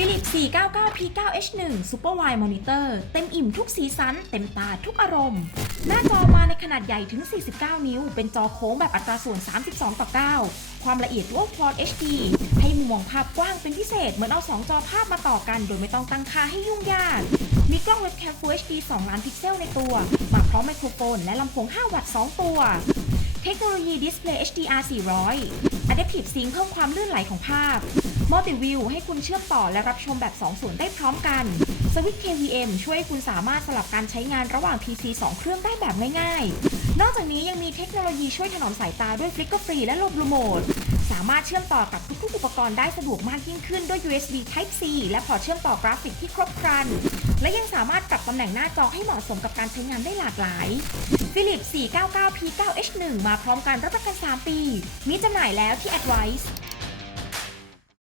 Philips 499P9H1 Super Wide Monitor เต็มอิ่มทุกสีสัน เต็มตาทุกอารมณ์ หน้าจอมาในขนาดใหญ่ถึง 49 นิ้ว เป็นจอโค้งแบบอัตราส่วน 32 ต่อ 9 ความละเอียด Dual Quad HD ให้มุมมองภาพกว้างเป็นพิเศษ เหมือนเอา 2 จอภาพมาต่อกัน โดยไม่ต้องตั้งค่าให้ยุ่งยาก มีกล้องเว็บแคม Full HD 2 ล้านพิกเซลในตัว มาพร้อมไมโครโฟน และลำโพง 5 วัตต์ 2 ตัว เทคโนโลยี Display HDR 400 Adaptive Sync เพิ่มความลื่นไหลของภาพ Multi View ให้คุณเชื่อมต่อและรับชมแบบ 2 ส่วนได้พร้อมกันสวิตช์ KVM ช่วยให้คุณสามารถสลับการใช้งานระหว่าง PC 2 เครื่องได้แบบง่ายๆ นอกจากนี้ยังมีเทคโนโลยีช่วยถนอมสายตาด้วย Flicker Free และลบลูโหมด สามารถเชื่อมต่อกับทุกๆอุปกรณ์ได้สะดวกมากยิ่งขึ้นด้วย USB Type C และพอร์ตเชื่อมต่อกราฟิกที่ครบครัน และยังสามารถปรับตำแหน่งหน้าจอให้เหมาะสมกับการใช้งานได้หลากหลาย Philips 499P9H1 มาพร้อมการรับประกัน 3 ปี มีจำหน่ายแล้วที่ Advice